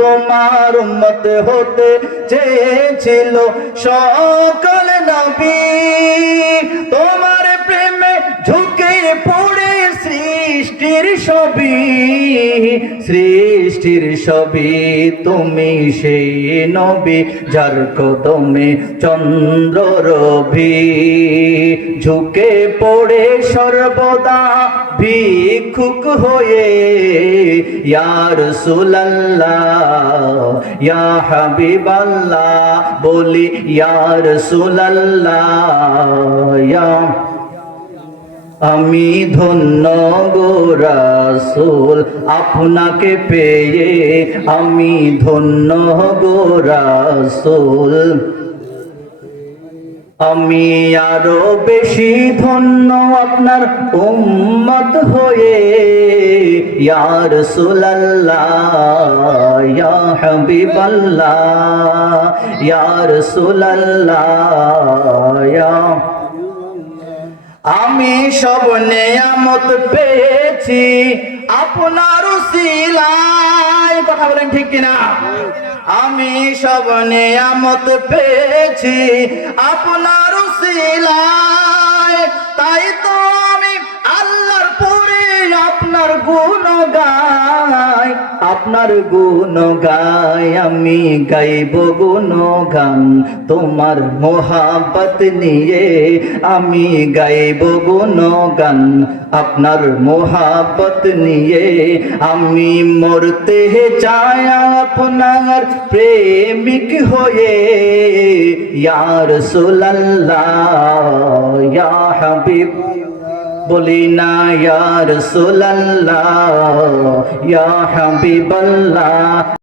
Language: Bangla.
তোমার উম্মত হতে চেয়েছিল সকল নবী। তোমার প্রেমে ঝুঁকে পড়ে সৃষ্টির সবই তুমি সেই নবী যার কদমে চন্দ্র রবি। ঝুঁকে পড়ে সর্বদা ভিক্ষুক হয়ে ইয়া রাসূলুল্লাহ ইয়া হাবিবাল্লাহ বলি ইয়া রাসূলুল্লাহ ইয়া। আমি ধন্য গো রাসূল আপনাকে পেয়ে, আমি ধন্য গো রাসূল। আমি আরো বেশি ধন্য আপনার উম্মত হয়ে ইয়া রাসূলুল্লাহ ইয়া হাবিবাল্লাহ ইয়া রাসূলুল্লাহ ইয়া। আমি সব নেয়ামত পেয়েছি আপনার উসিলায়, কথা বলেন ঠিক কিনা? আমি সব নেয়ামত পেয়েছি আপনার উসিলায়, তাই তো আমি আল্লাহর পরে আপনার গুণ গাই, আপনার গুণ গাই। আমি গাইব গুণগান তোমার মোহাব্বত নিয়ে, আমি গাইব গুণগান আপনার মোহাব্বত নিয়ে। আমি মরতে চাই আপনার প্রেমিক হয়ে ইয়া রাসূলুল্লাহ ইয়া হাবিব বলি না ইয়া রাসূলুল্লাহ ইয়া হাবিবাল্লাহ।